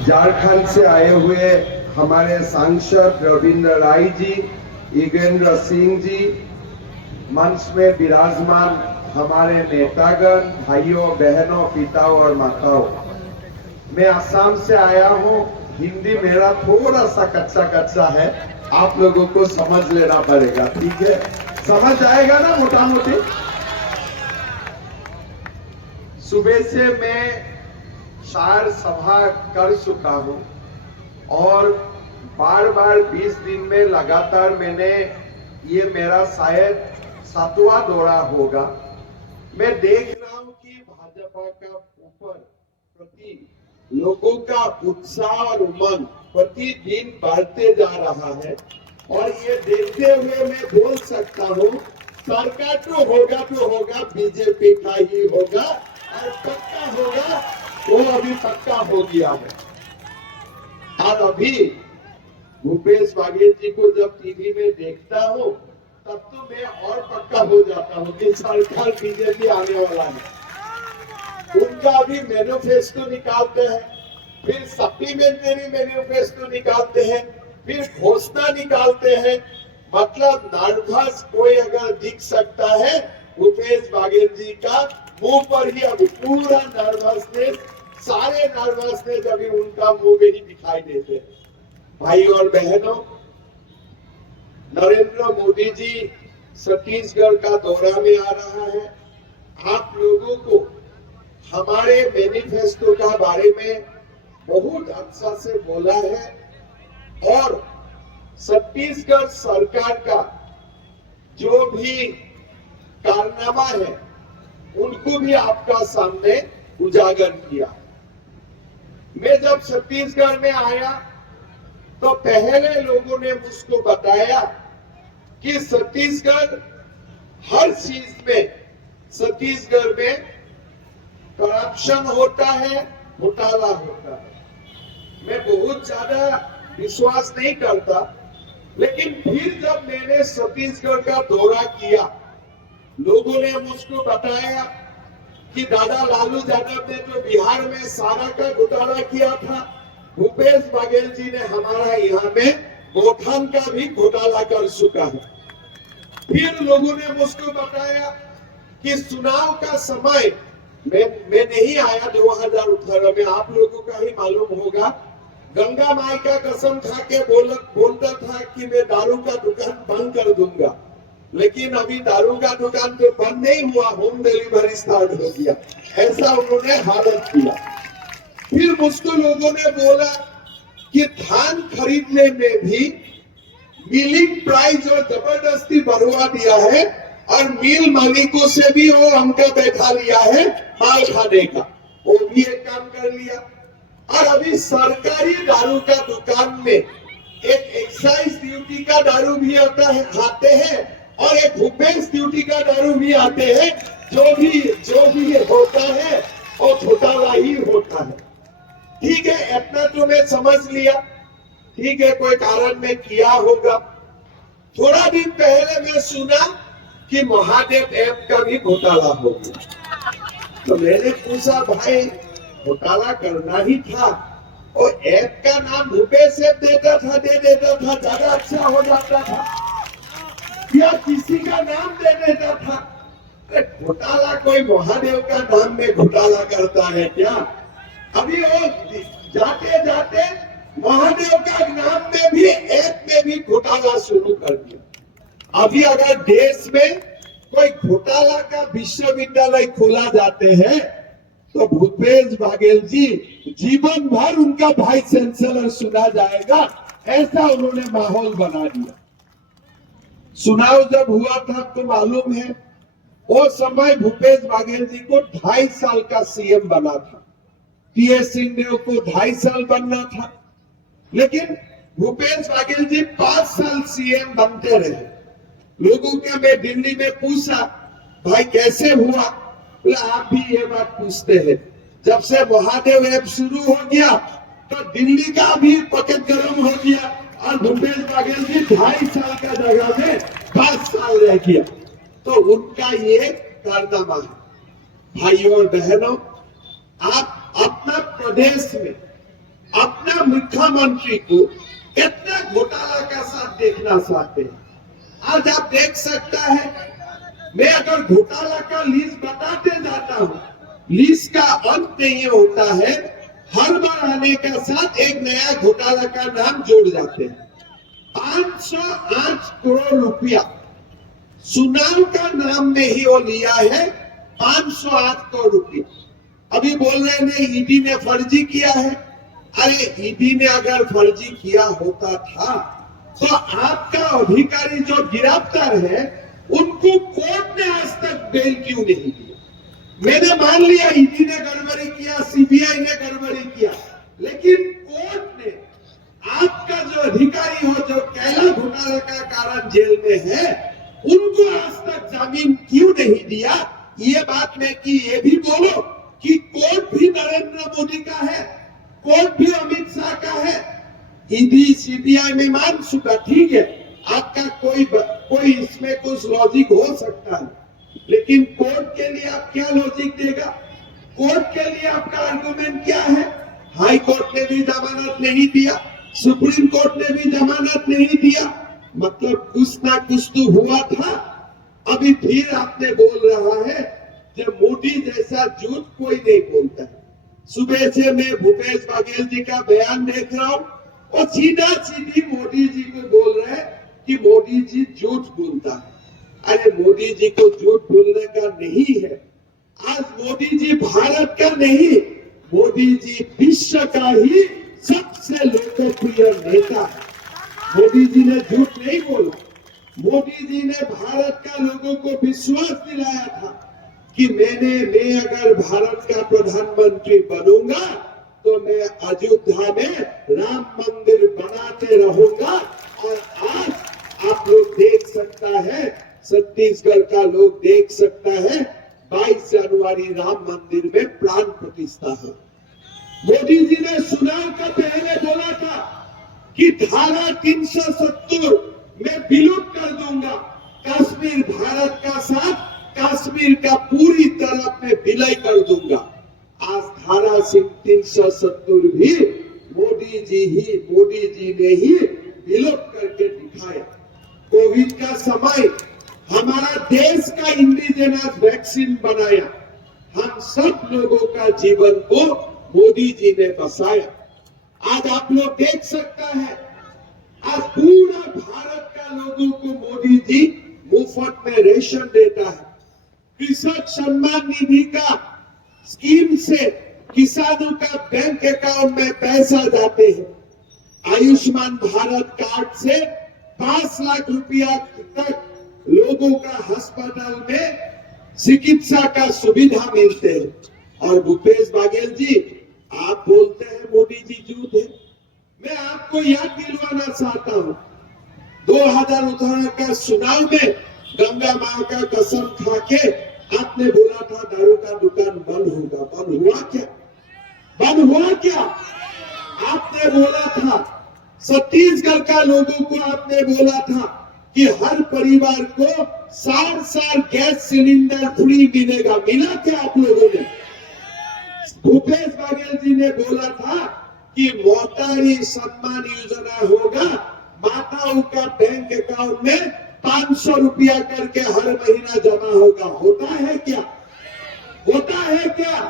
झारखंड से आए हुए हमारे सांसद रविंद्र राय जी, योगेंद्र सिंह जी, मंच में विराजमान हमारे नेतागण, भाइयों बहनों, पिताओं और माताओं। मैं असम से आया हूँ। हिंदी मेरा थोड़ा सा कच्चा कच्चा है, आप लोगों को समझ लेना पड़ेगा, ठीक है? समझ आएगा ना मोटा मोटी? सुबह से मैं 4 सभा कर चुका हूं और बार बार 20 दिन में लगातार मैंने, ये मेरा शायद 7वां दौरा होगा। मैं देख रहा हूं कि भाजपा का ऊपर प्रति लोगों का उत्साह और उमंग प्रतिदिन बढ़ते जा रहा है और ये देखते हुए मैं बोल सकता हूं, सरकार तो होगा बीजेपी का ही होगा और पक्का होगा, वो अभी पक्का हो गया है। और अभी भूपेश बघेल जी को जब टीवी में देखता हूँ तब तो मैं और पक्का हो जाता हूँ कि सरकार बीजेपी आने वाला है। उनका अभी मैनिफेस्टो निकालते हैं, फिर सप्लीमेंट्री मैनिफेस्टो निकालते हैं, फिर घोषणा निकालते हैं। मतलब नर्वस कोई अगर दिख सकता है भूपेश बघेल जी का मुंह पर ही अभी पूरा नर्वसनेस, सारे नर्वसनेस अभी उनका मुंह में ही दिखाई देते हैं। भाई और बहनों, नरेंद्र मोदी जी छत्तीसगढ़ का दौरा में आ रहा है। आप लोगों को हमारे मैनिफेस्टो का बारे में बहुत अच्छा से बोला है और छत्तीसगढ़ सरकार का जो भी कारनामा है उनको भी आपका सामने उजागर किया। मैं जब छत्तीसगढ़ में आया तो पहले लोगों ने मुझको बताया कि छत्तीसगढ़ हर चीज में, छत्तीसगढ़ में करप्शन होता है, घोटाला होता है। मैं बहुत ज्यादा विश्वास नहीं करता, लेकिन फिर जब मैंने छत्तीसगढ़ का दौरा किया, लोगों ने मुझको बताया कि दादा लालू यादव ने जो बिहार में सारा का घोटाला किया था, भूपेश बघेल जी ने हमारा यहाँ में गोठान का भी घोटाला कर चुका है। फिर लोगों ने मुझको बताया कि चुनाव का समय मैं नहीं आया 2018 में, आप लोगों का ही मालूम होगा। गंगा माई का कसम खा के बोलता था कि मैं दारू का दुकान बंद कर दूंगा, लेकिन अभी दारू का दुकान तो बंद नहीं हुआ, होम डिलीवरी स्टार्ट हो गया। ऐसा उन्होंने हालत किया। फिर मुझको लोगों ने बोला कि धान खरीदने में भी मिलिंग प्राइस और जबरदस्ती बढ़वा दिया है और मिल मालिकों से भी वो हमको बैठा लिया है माल खाने का, वो भी एक काम कर लिया। और अभी सरकारी दारू का दुकान में एक एक्साइज ड्यूटी का दारू भी आता है, खाते हैं, और एक भूपेश ड्यूटी का दारू भी आते हैं। जो भी होता है वो घोटाला ही होता है। ठीक है, इतना तो मैं समझ लिया, ठीक है, कोई कारण में किया होगा। थोड़ा दिन पहले मैं सुना कि महादेव ऐप का भी घोटाला हो गया। तो मैंने पूछा, भाई घोटाला करना ही था, और ऐप का नाम भूपेश ऐप दे देता था, ज्यादा अच्छा हो जाता था, या किसी का नाम दे देता था। घोटाला कोई महादेव का नाम में घोटाला करता है क्या? अभी वो जाते जाते महादेव का नाम में भी, ऐप में भी घोटाला शुरू कर दिया। अभी अगर देश में कोई घोटाला का विश्वविद्यालय खोला जाते हैं तो भूपेश बघेल जी जीवन भर उनका वाइस चांसलर सुना जाएगा, ऐसा उन्होंने माहौल बना दिया। चुनाव जब हुआ था तो मालूम है, वो समय भूपेश बघेल जी को 2.5 साल का सीएम बना था, टीएस सिंहदेव को 2.5 साल बनना था, लेकिन भूपेश बघेल जी 5 साल सीएम बनते रहे। लोगों के मैं दिल्ली में पूछा, भाई कैसे हुआ? बोले आप भी ये बात पूछते हैं। जब से महादेव ऐप शुरू हो गया तो दिल्ली का भी पकेट गर्म हो गया और भूपेश बघेल जी 2.5 साल का जगह में 5 साल रह गया। तो उनका ये कारनामा है। भाइयों और बहनों, आप अपना प्रदेश में अपना मुख्यमंत्री को कितना घोटाला का साथ देखना चाहते हैं। आज आप देख सकता है, मैं अगर घोटाला का लिस्ट बताते जाता हूं, लिस्ट का अंत नहीं होता है। हर बार आने का साथ एक नया घोटाला का नाम जोड़ जाते हैं। 508 करोड़ रुपया चुनाव का नाम में ही वो लिया है। 508 करोड़ रुपया। अभी बोल रहे हैं ईडी ने फर्जी किया है। अरे ईडी ने अगर फर्जी किया होता था तो आपका अधिकारी जो गिरफ्तार है उनको कोर्ट ने आज तक बेल क्यों नहीं दिया? मैंने मान लिया ईडी ने गड़बड़ी किया, सीबीआई ने गड़बड़ी किया, लेकिन कोर्ट ने आपका जो अधिकारी हो जो कैला घोटाला का कारण जेल में है उनको आज तक जामीन क्यों नहीं दिया? ये बात में कि ये भी बोलो कि कोर्ट भी नरेंद्र मोदी का है, कोर्ट भी अमित शाह का है। ईडी सीबीआई में मान चुका, ठीक है, आपका कोई इसमें कुछ लॉजिक हो सकता है, लेकिन कोर्ट के लिए आप क्या लॉजिक देगा? कोर्ट के लिए आपका आर्गुमेंट क्या है? हाई कोर्ट ने भी जमानत नहीं दिया, सुप्रीम कोर्ट ने भी जमानत नहीं दिया, मतलब कुछ ना कुछ तो हुआ था। अभी फिर आपने बोल रहा है जब मोदी जैसा झूठ कोई नहीं बोलता है। सुबह से मैं भूपेश बघेल जी का बयान देख रहा हूँ और सीधा सीधी मोदी जी को बोल रहे हैं कि मोदी जी झूठ बोलता है। अरे मोदी जी को झूठ बोलने का नहीं है। आज मोदी जी भारत का नहीं, मोदी जी विश्व का ही सबसे लोकप्रिय नेता है। मोदी जी ने झूठ नहीं बोला। मोदी जी ने भारत का लोगों को विश्वास दिलाया था कि मैं अगर भारत का प्रधानमंत्री बनूंगा तो मैं अयोध्या में राम मंदिर बनाते रहूंगा। और आज आप लोग देख सकता है, छत्तीसगढ़ का लोग देख सकता है, 22 जनवरी राम मंदिर में प्राण प्रतिष्ठा है। मोदी जी ने चुनाव का पहले बोला था कि धारा 370 मैं विलुप्त कर दूंगा, कश्मीर भारत का साथ कश्मीर का पूरी तरह में विलय कर दूंगा। आज धारा 370 भी मोदी जी ने ही विलुप्त करके दिखाया। कोविड का समय हमारा देश का इंडिजिनस वैक्सीन बनाया। हम सब लोगों का जीवन को मोदी जी ने बचाया। आज आप लोग देख सकता है, आज पूरा भारत का लोगों को मोदी जी मुफ्त में रेशन देता है। कृषक सम्मान निधि का स्कीम से किसानों का बैंक अकाउंट में पैसा जाते हैं। आयुष्मान भारत कार्ड से 5 लाख रुपया तक लोगों का अस्पताल में चिकित्सा का सुविधा मिलते हैं। और भूपेश बघेल जी, आप बोलते हैं मोदी जी झूठ है। मैं आपको याद दिलवाना चाहता हूं, 2018 का चुनाव में गंगा मां का कसम खा के आपने बोला था दारू का दुकान बंद होगा। बंद हुआ क्या? बंद हुआ क्या? आपने बोला था छत्तीसगढ़ का लोगों को, आपने बोला था कि हर परिवार को 4 गैस सिलेंडर फ्री मिलेगा। मिला क्या आप लोगों ने? भूपेश बघेल जी ने बोला था कि मोहतारी सम्मान योजना होगा, माताओं का बैंक अकाउंट में 500 रुपया करके हर महीना जमा होगा। होता है क्या? होता है क्या?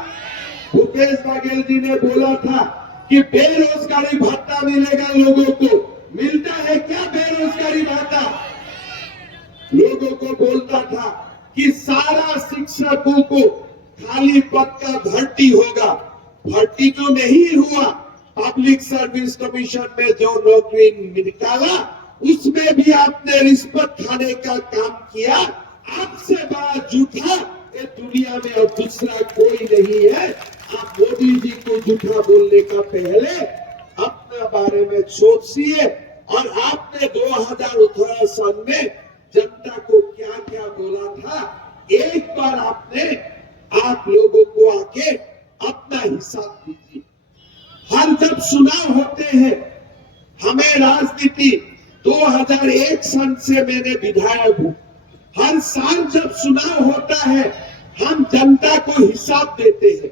भूपेश बघेल जी ने बोला था कि बेरोजगारी भत्ता मिलेगा लोगों को। मिलता है क्या बेरोजगारी भत्ता? लोगों को बोलता था कि सारा शिक्षकों को खाली पद का भर्ती होगा। भर्ती तो नहीं हुआ। पब्लिक सर्विस कमीशन में जो नौकरी निकाला उसमें भी आपने रिश्वत खाने का काम किया। आपसे बड़ा झूठा ये दुनिया में और दूसरा कोई नहीं है। आप मोदी जी को झूठा बोलने का पहले अपने बारे में सोचिए। और आपने 2018 साल में जनता को क्या क्या बोला था, एक बार आप लोगों को आके अपना हिसाब दीजिए। हर जब चुनाव होते हैं, हमें राजनीति 2001 सन से मैंने विधायक हूं, हर साल जब चुनाव होता है हम जनता को हिसाब देते हैं।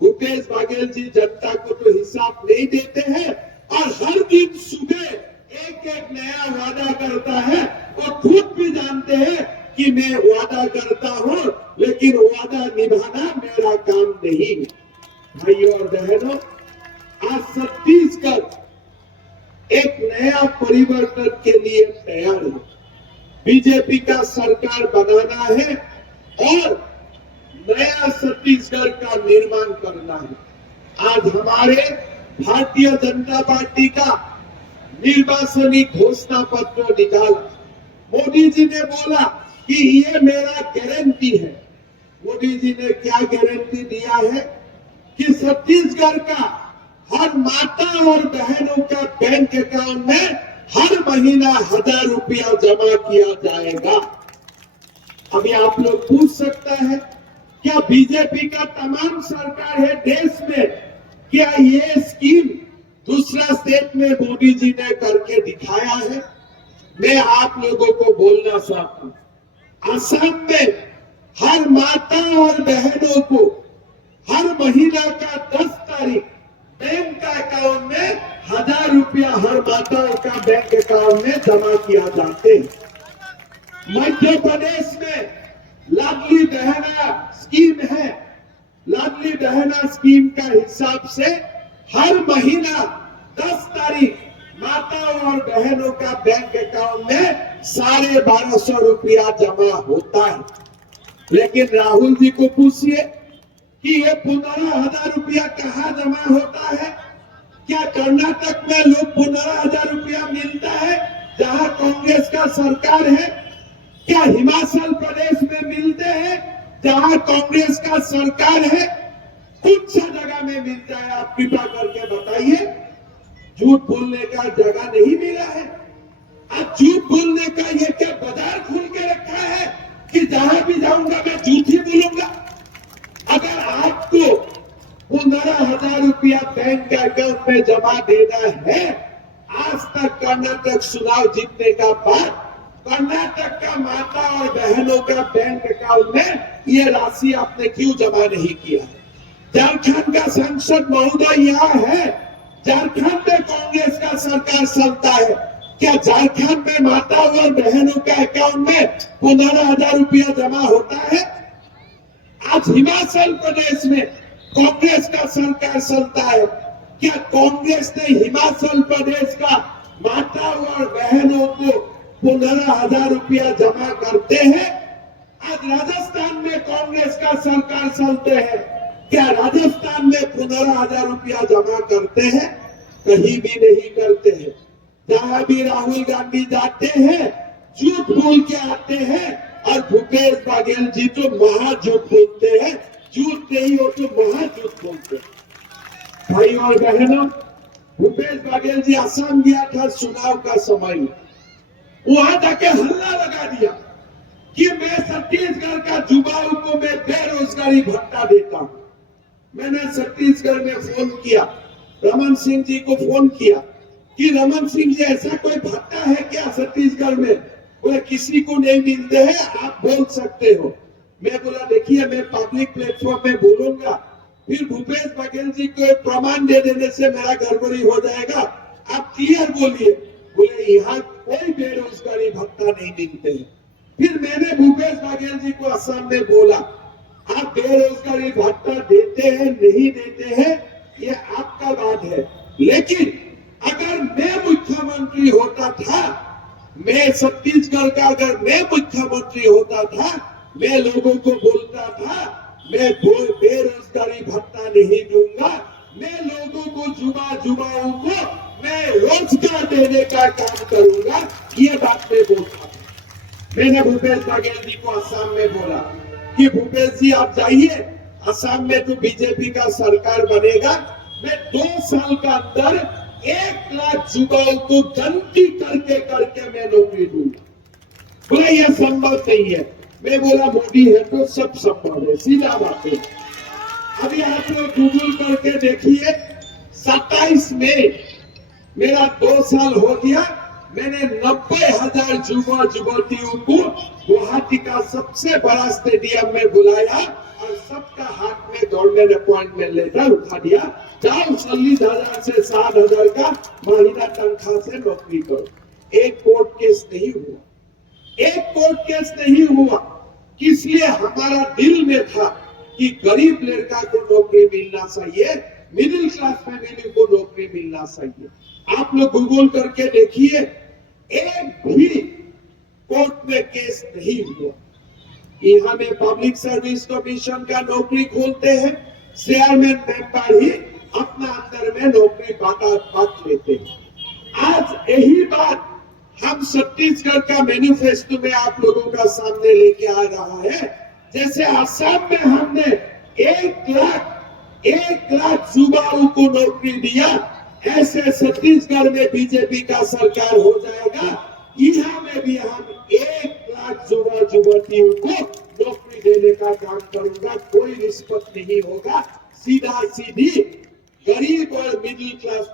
भूपेश बघेल जी जनता को तो हिसाब नहीं देते हैं और हर दिन सुबह एक एक नया वादा करता है और खुद भी जानते हैं कि मैं वादा करता हूं लेकिन वादा निभाना मेरा काम नहीं है। भाइयों और बहनों, आज छत्तीसगढ़ एक नया परिवर्तन के लिए तैयार है। बीजेपी का सरकार बनाना है और नया छत्तीसगढ़ का निर्माण करना है। आज हमारे भारतीय जनता पार्टी का निर्वाचनी घोषणा पत्र निकाला। मोदी जी ने बोला कि ये मेरा गारंटी है। मोदी जी ने क्या गारंटी दिया है कि छत्तीसगढ़ का हर माता और बहनों का बैंक अकाउंट में हर महीना 1000 रुपया जमा किया जाएगा। अभी आप लोग पूछ सकता है क्या बीजेपी का तमाम सरकार है देश में, क्या ये स्कीम दूसरा स्टेट में मोदी जी ने करके दिखाया है? मैं आप लोगों को बोलना चाहता हूं, असम में हर माता और बहनों को हर महीना का 10 तारीख बैंक का अकाउंट में 1000 रुपया हर माताओं का बैंक अकाउंट में जमा किया जाते हैं। मध्य प्रदेश में लाडली बहना स्कीम है। लाडली बहना स्कीम का हिसाब से हर महीना 10 तारीख माताओं और बहनों का बैंक अकाउंट में 1250 रुपया जमा होता है। लेकिन राहुल जी को पूछिए कि ये 15,000 रुपया कहाँ जमा होता है? क्या कर्नाटक में लोग 15,000 रुपया मिलता है जहां कांग्रेस का सरकार है? क्या हिमाचल प्रदेश में मिलते हैं जहां कांग्रेस का सरकार है? कुछ जगह में मिलता है, आप कृपा करके बताइए। झूठ बोलने का जगह नहीं मिला है। अब झूठ बोलने का ये क्या बाजार खोल के रखा है कि जहां भी जाऊंगा मैं झूठ ही बोलूंगा? अगर आपको 15,000 रुपया बैंक अकाउंट में जमा देना है, आज तक कर्नाटक चुनाव जीतने का बाद कर्नाटक का माता और बहनों का बैंक अकाउंट में ये राशि आपने क्यों जमा नहीं किया? झारखंड का सांसद महोदय यहाँ है, झारखंड में कांग्रेस का सरकार चलता है, क्या झारखंड में माता और बहनों का अकाउंट में 15,000 रुपया जमा होता है? आज हिमाचल प्रदेश में कांग्रेस का सरकार चलता है, क्या कांग्रेस ने हिमाचल प्रदेश का माता और बहनों को 15,000 रुपया जमा करते हैं? आज राजस्थान में कांग्रेस का सरकार चलते हैं, क्या राजस्थान में 15,000 रुपया जमा करते हैं? कहीं भी नहीं करते हैं। जहां भी राहुल गांधी जाते हैं झूठ बोल के आते हैं और भूपेश बघेल जी तो महा झूठ बोलते हैं। झूठ नहीं हो तो महा झूठ बोलते हैं। भाई और बहनों, भूपेश बघेल जी असम गया था चुनाव का समय, वहां जाके हल्ला लगा दिया कि मैं छत्तीसगढ़ का युवाओं को मैं बेरोजगारी भत्ता देता हूं। मैंने छत्तीसगढ़ में फोन किया, रमन सिंह जी को फोन किया कि रमन सिंह जी ऐसा कोई भत्ता है क्या छत्तीसगढ़ में? बोले किसी को नहीं मिलते हैं, आप बोल सकते हो। मैं बोला देखिए मैं पब्लिक प्लेटफॉर्म में बोलूंगा, फिर भूपेश बघेल जी को प्रमाण दे देने से मेरा गड़बड़ी हो जाएगा, आप क्लियर बोलिए। बोले यहाँ कोई बेरोजगारी भत्ता नहीं मिलते हैं। फिर मैंने भूपेश बघेल जी को असम में बोला आप बेरोजगारी भत्ता देते हैं नहीं देते हैं ये आपका बात है, लेकिन अगर मैं मुख्यमंत्री होता था, मैं छत्तीसगढ़ का अगर मैं मुख्यमंत्री होता था, मैं लोगों को बोलता था मैं बेरोजगारी भत्ता नहीं दूंगा, मैं लोगों को युवाओं को मैं रोजगार देने का काम करूंगा, ये बात मैं बोलता। मैंने भूपेश बघेल जी को असम में बोला कि भूपेश जी आप जाइए, असम में तो बीजेपी का सरकार बनेगा, मैं 2 साल का अंदर 1 लाख युवाओं को गिनती करके करके मैं नौकरी दूंगा। बोला यह संभव नहीं है। मैं बोला मोदी है तो सब संभव है, सीधा बात है। अभी आप लोग गूगल करके देखिए, 27 मई मेरा 2 साल हो गया, मैंने 90,000 युवा युवतियों को गुवाहाटी का सबसे बड़ा स्टेडियम में बुलाया और सबका हाथ में गवर्नमेंट अपॉइंटमेंट लेटर उठा दिया, जाओ 40,000 से 60,000 का महीना तनख्वाह से नौकरी करो। एक कोर्ट केस नहीं हुआ, एक कोर्ट केस नहीं हुआ। इसलिए हमारा दिल में था कि गरीब लड़का को नौकरी मिलना चाहिए, मिडिल क्लास फैमिली को नौकरी मिलना चाहिए। आप लोग गूगल करके देखिए, एक भी कोर्ट में केस नहीं हुआ। यहाँ में पब्लिक सर्विस कमीशन का नौकरी खोलते हैं, चेयरमैन मेंबर ही अपना अंदर में नौकरी बांट लेते हैं। आज यही बात हम छत्तीसगढ़ का मैनिफेस्टो में आप लोगों का सामने लेके आ रहा है। जैसे असम में हमने 1 लाख युवाओं को नौकरी दिया, ऐसे छत्तीसगढ़ में बीजेपी का सरकार हो जाएगा। यहाँ में भी हम 1 लाख युवा युवतियों को नौकरी देने का काम करूंगा। कोई रिश्वत नहीं होगा, सीधा सीधी गरीब और मिडिल क्लास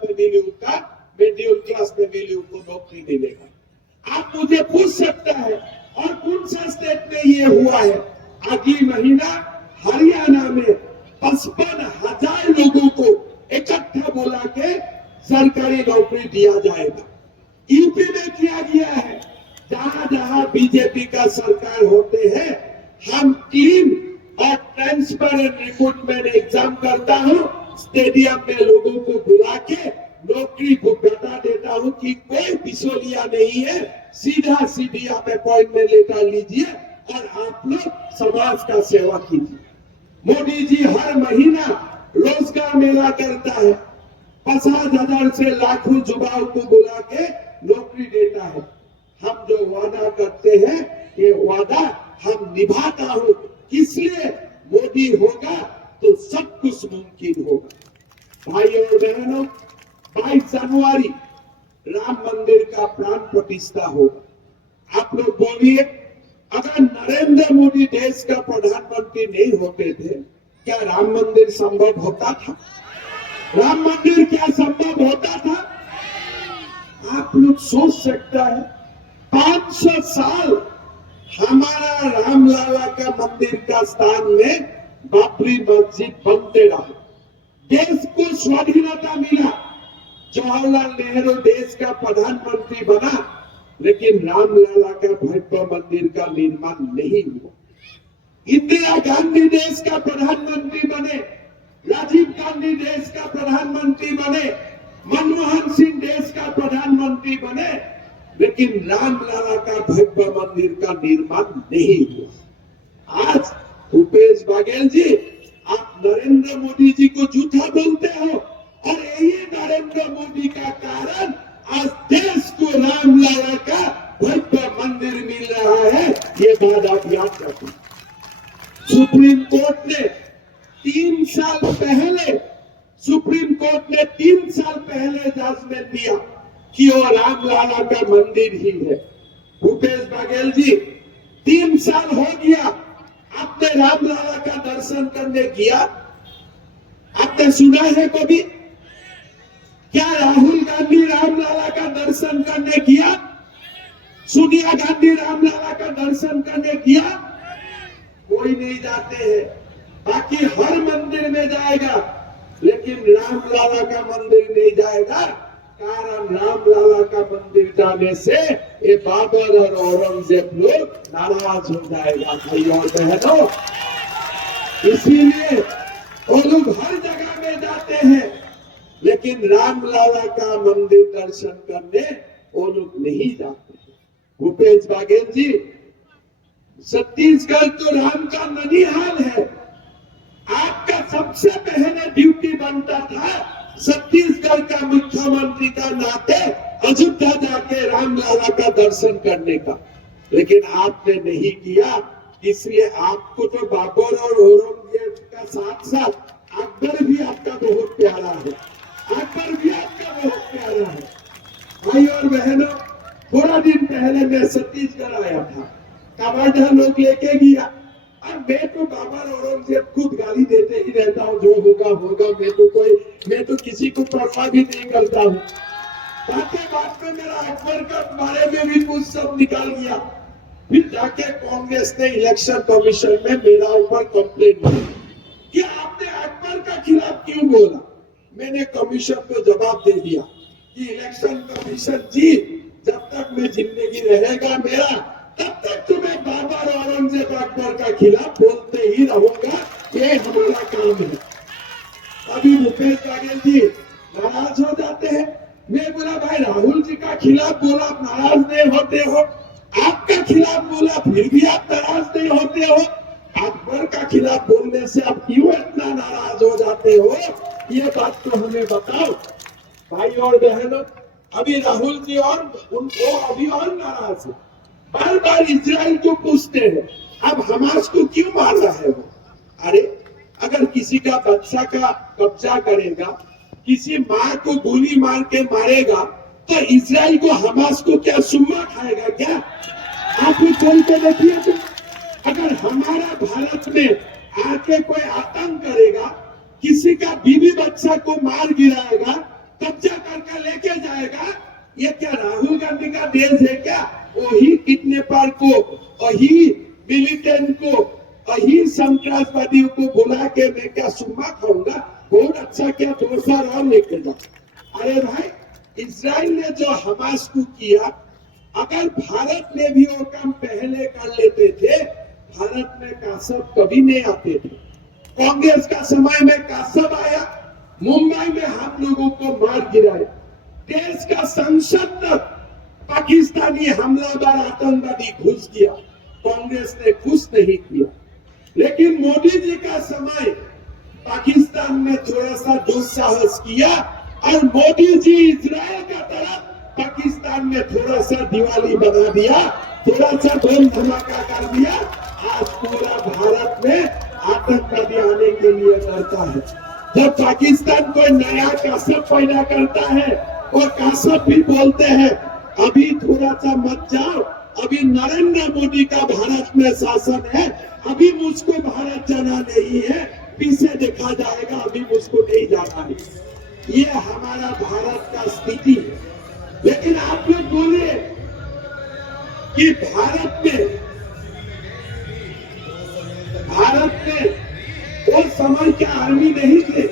फैमिलियों को नौकरी मिलेगा। आप मुझे पूछ सकता है और कौन सा स्टेट में ये हुआ है? अगली महीना हरियाणा में 55,000 लोगों को इकट्ठा बुला के सरकारी नौकरी दिया जाएगा। यूपी में किया गया है। जहां जहां बीजेपी का सरकार होते हैं, हम क्लीन और ट्रांसपेरेंट रिक्रूटमेंट एग्जाम करता हूं, स्टेडियम में लोगों को बुला के नौकरी को बता देता हूं कि कोई बिचौलिया नहीं है, सीधा सीधी आप अपॉइंटमेंट लेटर लीजिए और आप लोग समाज का सेवा कीजिए। मोदी जी हर महीना रोजगार मेला करता है, 50,000 से लाखों युवाओं को बुला के नौकरी देता है। हम जो वादा करते हैं, ये वादा हम निभाता हूं। इसलिए मोदी होगा तो सब कुछ मुमकिन होगा। भाई और बहनों, 22 जनवरी राम मंदिर का प्राण प्रतिष्ठा होगा। आप लोग बोलिए, अगर नरेंद्र मोदी देश का प्रधानमंत्री नहीं होते थे, क्या राम मंदिर संभव होता था? राम मंदिर क्या संभव होता था? आप लोग सोच सकता है, 500 साल हमारा रामलला का मंदिर का स्थान में बाबरी मस्जिद बनते रहा। देश को स्वाधीनता मिला, जवाहरलाल नेहरू देश का प्रधानमंत्री बना, लेकिन रामलला का भव्य मंदिर का निर्माण नहीं हुआ। इंदिरा गांधी देश का प्रधानमंत्री बने, राजीव गांधी देश का प्रधानमंत्री बने, मनमोहन सिंह देश का प्रधानमंत्री बने, लेकिन रामलला का भव्य मंदिर का निर्माण नहीं हुआ। आज भूपेश बघेल जी, आप नरेंद्र मोदी जी को झूठा बोलते हो, और यही नरेंद्र मोदी का कारण आज देश को रामलला का भव्य मंदिर मिल रहा है। ये बात आप याद रखें। सुप्रीम कोर्ट ने 3 साल पहले जजमेंट दिया कि वो रामलला का मंदिर ही है। भूपेश बघेल जी, 3 साल हो गया, आपने रामलला का दर्शन करने किया? आपने सुना है कभी? क्या राहुल गांधी रामलला का दर्शन करने किया? सोनिया गांधी रामलला का दर्शन करने किया? कोई नहीं जाते हैं। बाकी हर मंदिर में जाएगा, लेकिन रामलला का मंदिर नहीं जाएगा। कारण रामलला का मंदिर जाने से ये बाबर और औरंगजेब लोग नाराज हो जाएगा। भाई और बहनों, इसीलिए वो लोग हर जगह में जाते हैं, लेकिन रामलला का मंदिर दर्शन करने वो लोग नहीं जाते। भूपेश बघेल जी, छत्तीसगढ़ तो राम का ननिहाल है। आपका सबसे पहले ड्यूटी बनता था छत्तीसगढ़ का मुख्यमंत्री का नाते अयोध्या जाके रामलला का दर्शन करने का, लेकिन आपने नहीं किया। इसलिए आपको तो बाबर और औरंगजेब का साथ साथ अकबर भी आपका बहुत प्यारा है। अकबर भी आपका बहुत प्यारा है। भाई और बहनों, थोड़ा दिन पहले मैं छत्तीसगढ़ आया था, कमांडर लोग लेके गया, और मैं तो बाबर औरंगजेब खुद गाली देते ही रहता हूँ, जो होगा होगा। मैं तो किसी को परवाह भी नहीं करता हूँ। बात में मेरा अकबर का बारे में भी कुछ सब निकाल गया। फिर जाके कांग्रेस ने इलेक्शन कमीशन में मेरा ऊपर कंप्लेंट की। खिलाफ क्यों बोला? मैंने कमीशन को जवाब दे दिया कि इलेक्शन कमीशन जी, जब तक मैं जिंदगी रहेगा मेरा, तब तक तुम्हें बाबर औरंगजेब अकबर का खिलाफ बोलते ही रहूंगा, ये हमारा काम है। अभी भूपेश बघेल जी नाराज हो जाते हैं। मैं बोला भाई राहुल जी का खिलाफ बोला आप नाराज नहीं होते हो, आपका खिलाफ बोला फिर भी आप नाराज नहीं होते हो, अकबर का खिलाफ बोलने से आप क्यों इतना नाराज हो जाते हो? ये बात तो हमें बताओ। भाई और बहनों, अभी राहुल जी और उनको अभी और नाराज है, बार बार इजराइल को पूछते हैं अब हमास को क्यों मार रहे हो? अरे अगर किसी का बच्चा का कब्जा करेगा, किसी माँ को गोली मार के मारेगा, तो इजराइल को हमास को क्या सुम्मा खाएगा क्या? आप ही बोल के देखिए तो, अगर हमारा भारत में आके कोई आतंक करेगा, किसी का बीवी बच्चा को मार गिराएगा, कब्जा करके लेके जाएगा, ये क्या राहुल गांधी का देश है क्या? वही किडनैपर को, वही मिलिटेंट को, वही संतरासवादियों को बुला के मैं क्या सुम्मा खाऊंगा? बहुत अच्छा क्या दोसा और लेके जाओ। अरे भाई, इजराइल ने जो हमास को किया, अगर भारत ने भी वो काम पहले कर लेते थे, भारत में कासब कभी नहीं आते थे। कांग्रेस का समय में कासब आया, मुंबई में हम लोगों को मार गिराया, देश का संसद तक पाकिस्तानी हमलावर आतंकवादी घुस गया, कांग्रेस ने कुछ नहीं किया। लेकिन मोदी जी का समय पाकिस्तान में थोड़ा सा दुस्साहस किया और मोदी जी इजराइल का तरफ पाकिस्तान में थोड़ा सा दिवाली बना दिया, थोड़ा सा बम धमाका कर दिया। आज पूरा भारत में आतंकवादी आने के लिए डरता है। जब पाकिस्तान कोई नया कासब पैदा करता है, वो कासब भी बोलते हैं अभी थोड़ा सा मत जाओ, अभी नरेंद्र मोदी का भारत में शासन है, अभी मुझको भारत जाना नहीं है, पीछे देखा जाएगा, अभी मुझको नहीं जाना है। ये हमारा भारत का स्थिति है। लेकिन आप लोग बोले कि भारत में वो समय क्या आर्मी नहीं थे?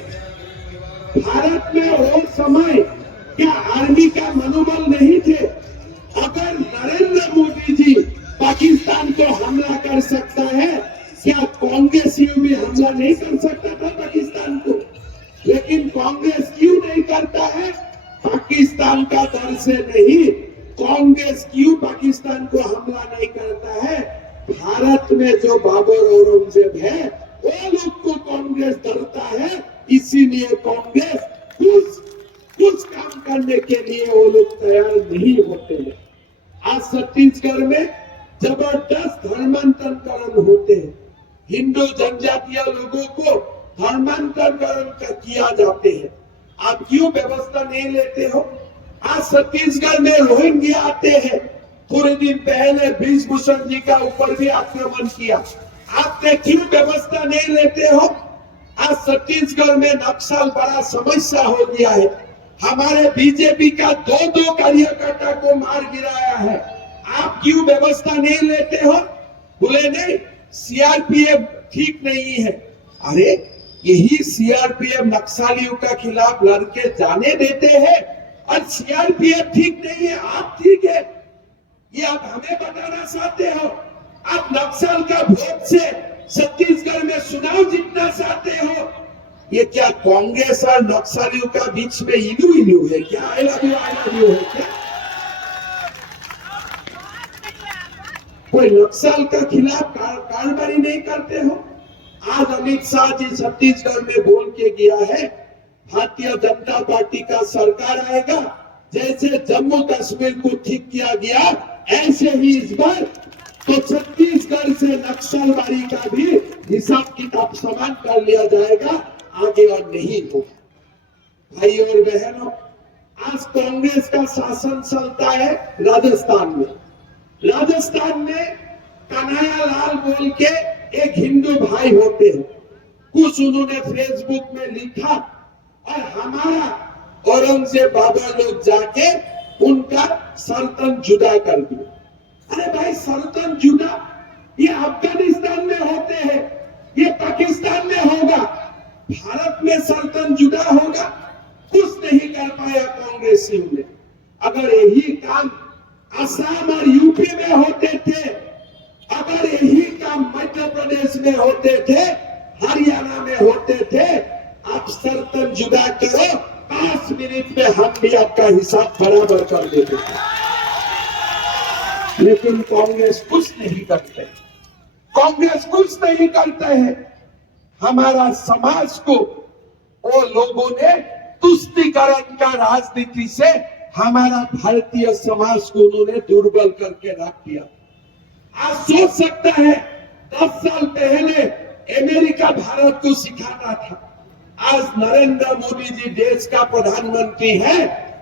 भारत में वो समय क्या आर्मी का मनोबल नहीं थे? अगर नरेंद्र मोदी जी पाकिस्तान को हमला कर सकता है, क्या कांग्रेस भी हमला नहीं कर सकता था पाकिस्तान को? लेकिन कांग्रेस क्यों नहीं करता है? पाकिस्तान का डर से नहीं। कांग्रेस क्यों पाकिस्तान को हमला नहीं करता है? भारत में जो बाबर औरंगजेब है, वो लोग को कांग्रेस डरता है, इसीलिए कांग्रेस कुछ काम करने के लिए वो लोग तैयार नहीं होते हैं। आज छत्तीसगढ़ में जबरदस्त धर्मांतरण होते हैं, हिंदू जनजातीय लोगों को धर्मांतरण किया जाते हैं। आप क्यों व्यवस्था नहीं लेते हो? आज छत्तीसगढ़ में रोहिंग्या आते हैं, थोड़े दिन पहले ब्रिजभूषण जी का ऊपर भी आक्रमण किया, आपने क्यों व्यवस्था नहीं लेते हो? आज छत्तीसगढ़ में नक्सल बड़ा समस्या हो गया है, हमारे बीजेपी का दो कार्यकर्ता को मार गिराया है, आप क्यों व्यवस्था नहीं लेते हो? बोले नहीं, सीआरपीएफ ठीक नहीं है। अरे यही सीआरपीएफ नक्सलियों के खिलाफ लड़के जाने देते हैं और सीआरपीएफ ठीक नहीं है, आप ठीक है, ये आप हमें बताना चाहते हो? आप नक्सल का वोट से छत्तीसगढ़ में चुनाव जीतना चाहते हो? ये क्या कांग्रेस और नक्सलियों का बीच में इलू है क्या? आई लव यू है क्या? कोई नक्सल का खिलाफ कार्रवाई नहीं करते हो? आज अमित शाह जी छत्तीसगढ़ में बोल के गया है, भारतीय जनता पार्टी का सरकार आएगा, जैसे जम्मू कश्मीर को ठीक किया गया, ऐसे ही इस बार तो छत्तीसगढ़ से नक्सलवादी का भी हिसाब किताब समान कर लिया जाएगा, आगे और नहीं होगा। भाई और बहनों, आज कांग्रेस का शासन चलता है राजस्थान में। राजस्थान में कन्हैया लाल बोल के एक हिंदू भाई होते हैं, कुछ उन्होंने फेसबुक में लिखा और हमारा औरंगजेब बाबा लोग जाके उनका सल्तन जुदा कर दिया। अरे भाई, सल्तन जुदा ये अफगानिस्तान में होते हैं, ये पाकिस्तान में होगा, भारत में सर्तन जुदा होगा, कुछ नहीं कर पाया कांग्रेसियों ने। अगर यही काम असम और यूपी में होते थे, अगर यही काम मध्य प्रदेश में होते थे, हरियाणा में होते थे, आप सर्तन जुदा करो, 5 मिनट में हम भी आपका हिसाब बराबर कर देते थे। लेकिन कांग्रेस कुछ नहीं करते, कांग्रेस कुछ नहीं करते हैं। हमारा समाज को वो लोगों ने तुष्टीकरण का राजनीति से हमारा भारतीय समाज को उन्होंने दुर्बल करके रख दिया। आज सोच सकता है 10 साल पहले अमेरिका भारत को सिखाता था, आज नरेंद्र मोदी जी देश का प्रधानमंत्री है।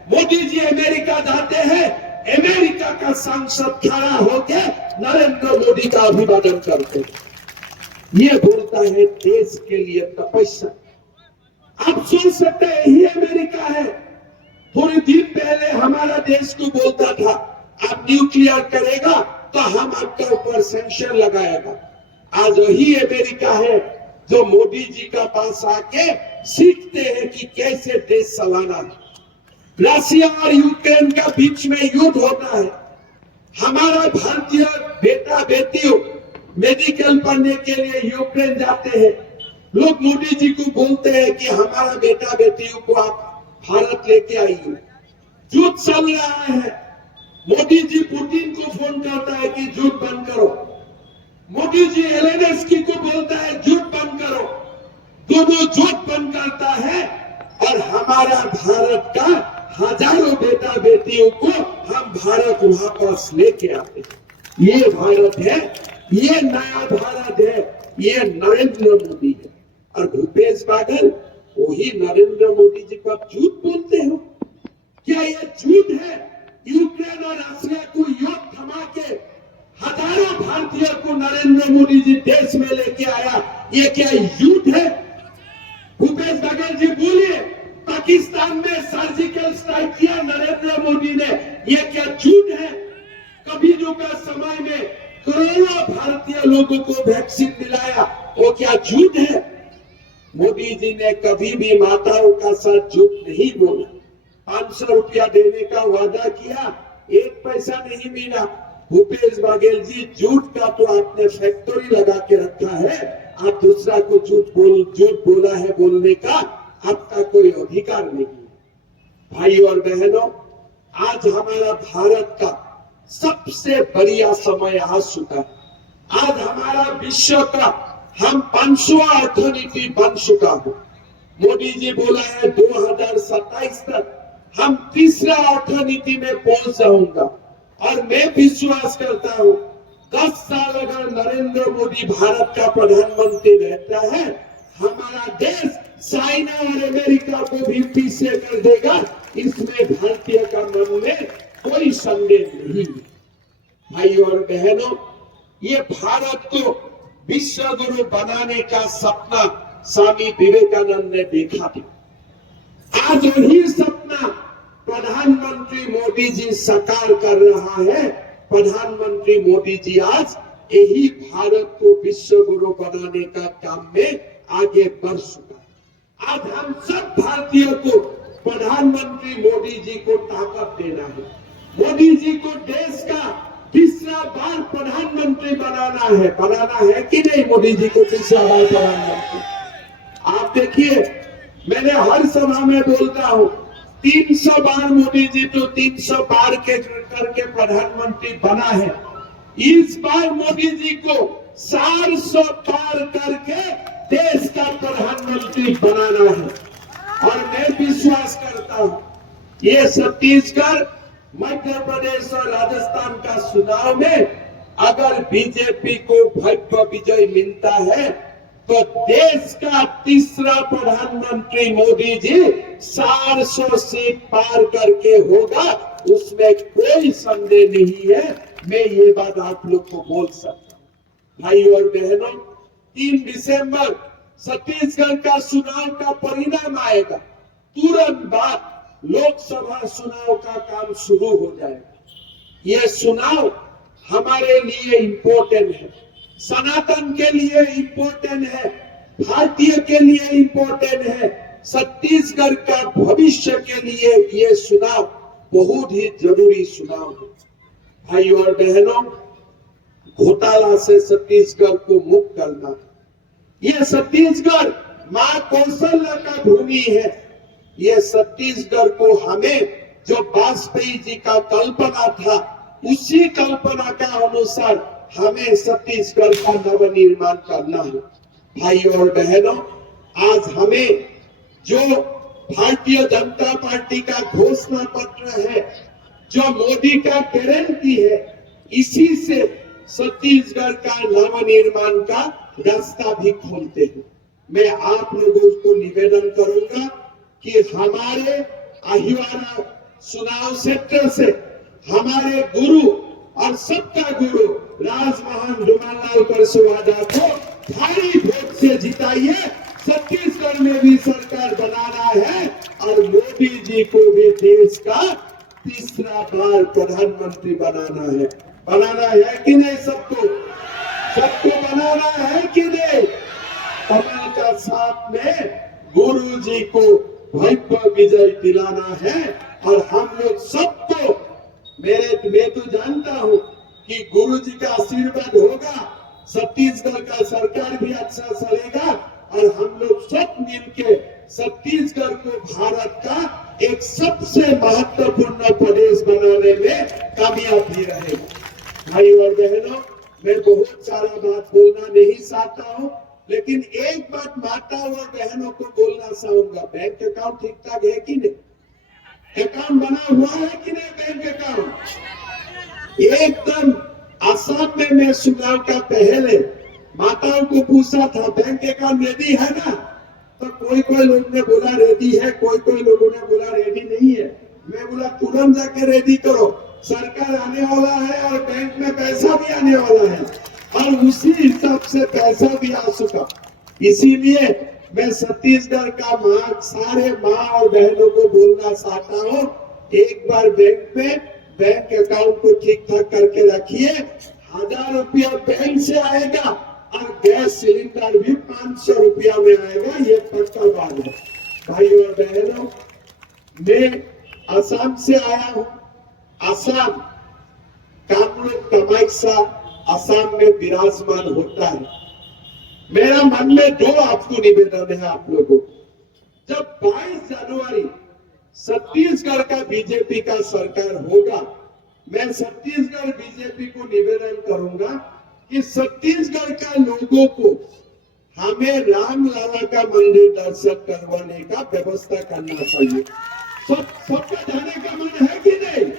मोदी जी अमेरिका जाते हैं, अमेरिका का सांसद खड़ा होकर नरेंद्र मोदी का अभिवादन करते हैं। ये बोलता है देश के लिए तपस्या। आप सोच सकते हैं यही अमेरिका है। थोड़ी दिन पहले हमारा देश को बोलता था आप न्यूक्लियर करेगा तो हम आपके ऊपर सैंक्शन लगाएगा। आज वही अमेरिका है जो मोदी जी का पास आके सीखते हैं कि कैसे देश चलाना है। रशिया और यूक्रेन का बीच में युद्ध होता है, हमारा भारतीय बेटा बेटियों मेडिकल पढ़ने के लिए यूक्रेन जाते हैं। लोग मोदी जी को बोलते हैं कि हमारा बेटा बेटियों को आप भारत लेके आइए। युद्ध चल रहा है, मोदी जी पुतिन को फोन करता है कि युद्ध बंद करो, मोदी जी जेलेंस्की को बोलता है युद्ध बंद करो, दोनों युद्ध बंद करता है और हमारा भारत का हजारों बेटा बेटियों को हम भारत वापस लेके आते हैं। ये भारत है, ये नया भारत है, ये नरेंद्र मोदी है। और भूपेश बादल वही नरेंद्र मोदी जी को आप झूठ बोलते हो। क्या ये झूठ है? यूक्रेन और रशिया को युद्ध थमा के हजारों भारतीयों को नरेंद्र मोदी जी देश में लेके आया, ये क्या युद्ध है? भूपेश बादल जी बोलिए, पाकिस्तान में सर्जिकल स्ट्राइक किया नरेंद्र मोदी ने, ये क्या झूठ है? कभी का समय में करोड़ों भारतीय लोगों को वैक्सीन दिलाया, वो क्या झूठ है? मोदी जी ने कभी भी माताओं का साथ झूठ नहीं बोला। 500 रुपया देने का वादा किया, 1 पैसा नहीं मिला। भूपेश बघेल जी झूठ का तो आपने फैक्ट्री लगा के रखा है, आप दूसरा को झूठ बोला है बोलने का आपका कोई अधिकार नहीं। भाई और बहनों, आज हमारा भारत का सबसे बढ़िया समय आ चुका है। आज हमारा विश्व का हम 500वां अर्थनीति बन चुका हूं। मोदी जी बोला है 2027 तक हम 3रा अर्थनीति में पहुंच जाऊंगा और मैं विश्वास करता हूं 10 साल अगर नरेंद्र मोदी भारत का प्रधानमंत्री रहता है, हमारा देश चाइना और अमेरिका को भी पीछे कर देगा। इसमें भारतीय का मन में कोई संदेह नहीं है। भाई और बहनों, ये भारत को विश्व गुरु बनाने का सपना स्वामी विवेकानंद ने देखा था। आज वही सपना प्रधानमंत्री मोदी जी साकार कर रहा है। प्रधानमंत्री मोदी जी आज यही भारत को विश्व गुरु बनाने का काम में आगे बढ़ चुका है। आज हम सब भारतीयों को प्रधानमंत्री मोदी जी को ताकत देना है। मोदी जी को देश का 3रा बार प्रधानमंत्री बनाना है कि नहीं? मोदी जी को 3रा बार प्रधानमंत्री। आप देखिए, मैंने हर सभा में बोलता हूं 300 बार मोदी जी तो 300 बार के करके प्रधानमंत्री बना है। इस बार मोदी जी को 400 पार करके देश का प्रधानमंत्री बनाना है। और मैं विश्वास करता हूं ये छत्तीसगढ़, मध्य प्रदेश और राजस्थान का चुनाव में अगर बीजेपी को भव्य विजय मिलता है तो देश का 3रा प्रधानमंत्री मोदी जी 400 सीट पार करके होगा, उसमें कोई संदेह नहीं है। मैं ये बात आप लोग को बोल सकता हूं। भाई और बहनों, 3 दिसंबर छत्तीसगढ़ का चुनाव का परिणाम आएगा। तुरंत बाद लोकसभा चुनाव का काम शुरू हो जाएगा। ये चुनाव हमारे लिए इम्पोर्टेंट है, सनातन के लिए इम्पोर्टेंट है, भारतीय के लिए इंपॉर्टेंट है, छत्तीसगढ़ का भविष्य के लिए ये चुनाव बहुत ही जरूरी चुनाव है। भाइयों और बहनों, घोटाला से छत्तीसगढ़ को मुक्त करना है। ये छत्तीसगढ़ मां कौशल्या का भूमि है। ये छत्तीसगढ़ को हमें जो वाजपेयी जी का कल्पना था, उसी कल्पना का अनुसार हमें छत्तीसगढ़ का नवनिर्माण करना है। भाइयों और बहनों, आज हमें जो भारतीय जनता पार्टी का घोषणा पत्र है, जो मोदी का गारंटी है, इसी से छत्तीसगढ़ का नवनिर्माण का रास्ता भी खोलते हैं। मैं आप लोगों को निवेदन करूंगा कि हमारे अहिवारा चुनाव क्षेत्र से हमारे गुरु और सबका गुरु राजमहान धुमालाल परशुवादा को भारी वोट से जिताइए। छत्तीसगढ़ में भी सरकार बनाना है और मोदी जी को भी देश का तीसरा बार प्रधानमंत्री बनाना है कि नहीं? सबको बनाना है कि नहीं? कमल का साथ में गुरु जी को भव्य विजय दिलाना है। और हम लोग सबको, मैं तो जानता हूं कि गुरु जी का आशीर्वाद होगा, छत्तीसगढ़ का सरकार भी अच्छा चलेगा और हम लोग सब मिलके छत्तीसगढ़ को भारत का एक सबसे महत्वपूर्ण प्रदेश बनाने में कामयाब भी रहेगा। भाई और बहनों, मैं बहुत सारा बात बोलना नहीं चाहता हूं, लेकिन एक बात माता और बहनों को बोलना चाहूंगा। बैंक अकाउंट ठीक ठाक है कि नहीं? अकाउंट बना हुआ है कि नहीं? बैंक अकाउंट एकदम। असम में मैं चुनाव का पहले माताओं को पूछा था, बैंक अकाउंट रेडी है ना? तो कोई लोग ने बोला रेडी है, कोई लोगों ने बोला रेडी नहीं है। मैं बोला तुरंत जाके रेडी करो, सरकार आने वाला है और बैंक में पैसा भी आने वाला है और उसी हिसाब से पैसा भी आ चुका। इसीलिए मैं छत्तीसगढ़ का सारे माँ और बहनों को बोलना चाहता हूँ, एक बार बैंक अकाउंट को ठीक ठाक करके रखिए। 1000 रुपया बैंक से आएगा और गैस सिलेंडर भी 500 रुपया में आएगा, ये पक्का बात है। भाई और बहनों, मैं असम से आया हूँ। असम कामरूप कामाख्या असम में विराजमान होता है। मेरा मन में दो आपको निवेदन है आप लोगों को। जब 22 जनवरी छत्तीसगढ़ का बीजेपी का सरकार होगा, मैं छत्तीसगढ़ बीजेपी को निवेदन करूंगा कि छत्तीसगढ़ का लोगों को हमें रामलला का मंदिर दर्शन करवाने का व्यवस्था करना चाहिए। सबका जाने का मन है कि नहीं?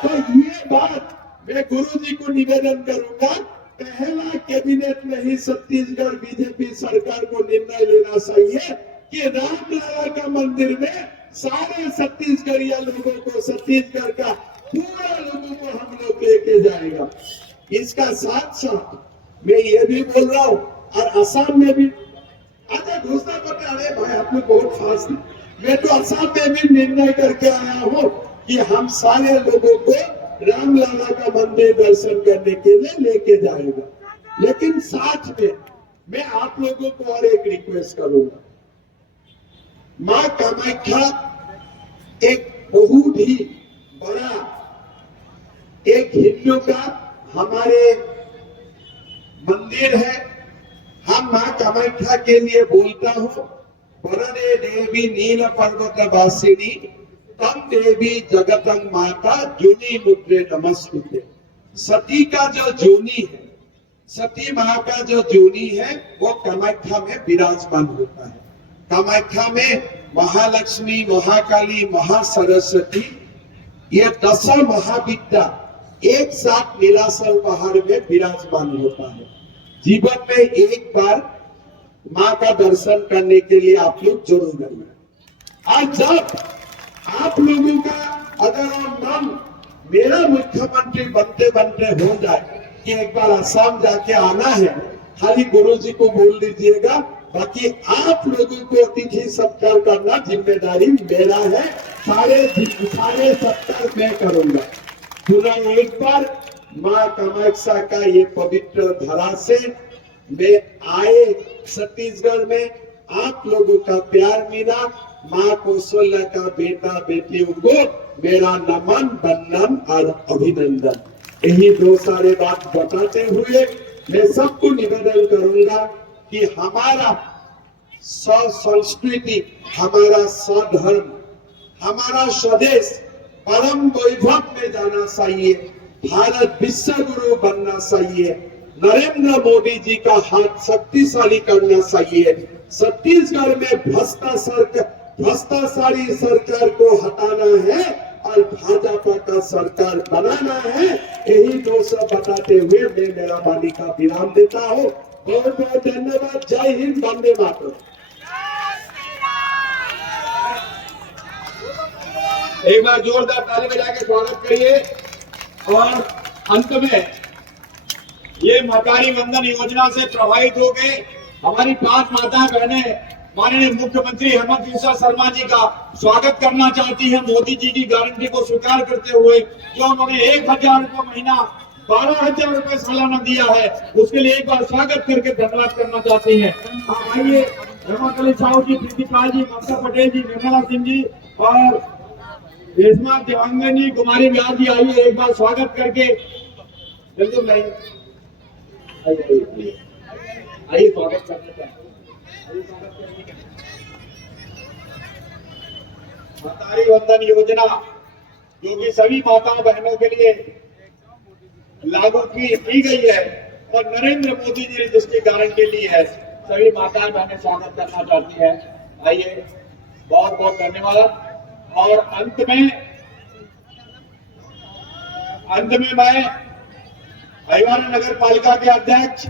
तो ये बात मैं गुरु जी को निवेदन करूंगा, पहला कैबिनेट में ही छत्तीसगढ़ बीजेपी सरकार को निर्णय लेना चाहिए कि रामलला का मंदिर में सारे छत्तीसगढ़िया लोगों को, छत्तीसगढ़ का पूरा लोगों को हम लोग लेके जाएगा। इसका साथ साथ मैं ये भी बोल रहा हूँ, और असम में भी अच्छा घोषणा पत्र, अरे भाई आप लोग बहुत खास हैं। मैं तो असम में भी निर्णय करके आया हूँ कि हम सारे लोगों को रामलला का मंदिर दर्शन करने के लिए लेके जाएगा। लेकिन साथ में मैं आप लोगों को और एक रिक्वेस्ट करूंगा। मां कामाख्या एक बहुत ही बड़ा, एक हिंदू का हमारे मंदिर है। हम मां कामाख्या के लिए बोलता हूँ, वरदे देवी नील पर्वत वासिनी तम देवी जगतंग माता जूनी मुद्रे नमस्ते। सती का जो जूनी है, सती माँ का जो जूनी है, वो कामाख्या में विराजमान होता है। कामाख्या में महालक्ष्मी, महाकाली, महासरस्वती, ये 10 महाविद्या एक साथ नीलाचल पहाड़ में विराजमान होता है। जीवन में एक बार माँ का दर्शन करने के लिए आप लोग जरूर आइए। आज जब आप लोगों का अगर मन मेरा मुख्यमंत्री बनते बनते हो जाए कि एक बार असम जाके आना है, खाली गुरु जी को बोल दीजिएगा, बाकी आप लोगों को अतिथि सत्कार करना जिम्मेदारी मेरा है। सारे सत्कार मैं करूंगा। पुनः एक बार मां कामाख्या का ये पवित्र धरा से मैं आए छत्तीसगढ़ में आप लोगों का प्यार मिला। माँ कौशल्या का बेटा बेटियों को मेरा नमन वंदन और अभिनंदन। यही दो सारे बात बताते हुए मैं सबको निवेदन करूंगा कि हमारा संस्कृति, हमारा स्वधर्म, हमारा स्वदेश परम वैभव में जाना चाहिए। भारत विश्व गुरु बनना चाहिए। नरेंद्र मोदी जी का हाथ शक्तिशाली करना चाहिए। छत्तीसगढ़ में भ्रष्टाचारी सरकार को हटाना है और भाजपा का सरकार बनाना है। यही दो सब बताते हुए मैं मेरा वाणी का विराम देता हूँ। बहुत बहुत धन्यवाद। जय हिंद, वंदे मातरम। एक बार जोरदार ताली बजा के स्वागत करिए। और अंत में ये महतारी वंदन योजना से प्रभावित हो गए हमारी 5 माता बहनें माननीय मुख्यमंत्री हेमंत बिस्वा शर्मा जी का स्वागत करना चाहती है। मोदी जी की गारंटी को स्वीकार करते हुए जो उन्होंने 1000 रुपये महीना 12,000 रुपये सालाना दिया है, उसके लिए एक बार स्वागत करके धन्यवाद करना चाहती हैं। आप आइए, हेमंत साहू जी, प्रीति पाल जी, ममता पटेल जी, निर्मला सिंह जी और रेशमा देवांगन जी, कुमारी व्यास जी, आइए एक बार स्वागत करके बिल्कुल नहीं आइए स्वागत करते हैं। महतारी वंदन योजना जो कि सभी माताओं बहनों के लिए लागू की गई है और नरेंद्र मोदी जी ने जिसकी गारंटी ली है, सभी माताएं बहनें स्वागत करना चाहती है। आइए, बहुत बहुत धन्यवाद। और अंत में मैं अहिवारा नगर पालिका के अध्यक्ष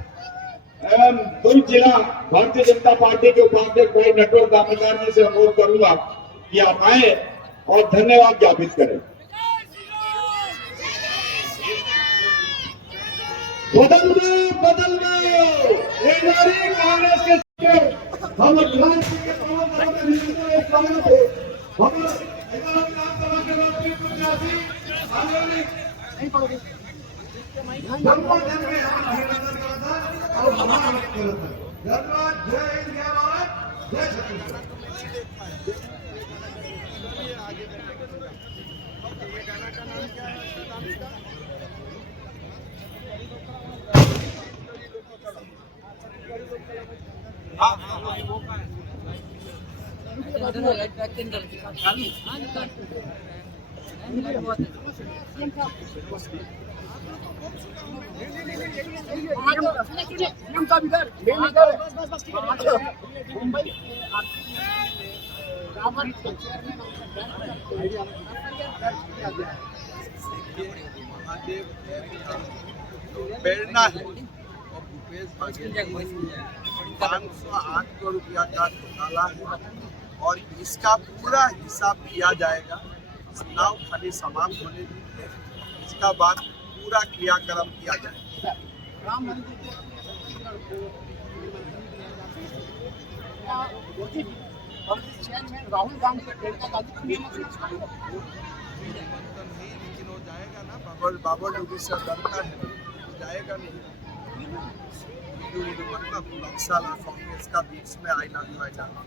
एवं दुर्ग जिला भारतीय जनता पार्टी के उपाध्यक्ष भाई नटवर दामोदर जी से अनुरोध करूंगा कि आप आए और धन्यवाद ज्ञापित करें। बदल दो कांग्रेस के हम प्रेरणा है और भूपेश बघेल 508 करोड़ रुपया का घोटाला है और इसका पूरा हिसाब लिया जाएगा। चुनाव खाली समाप्त होने दीजिए, इसका बाद पूरा क्रियाक्रम किया जाएगा। राहुल गांधी का प्रियंका गांधी लेकिन वो जाएगा ना, बाबर योगी से डरता है, जाएगा नहीं। मतलब नक्सल और कांग्रेस का बीच में आईना दिया जाएगा।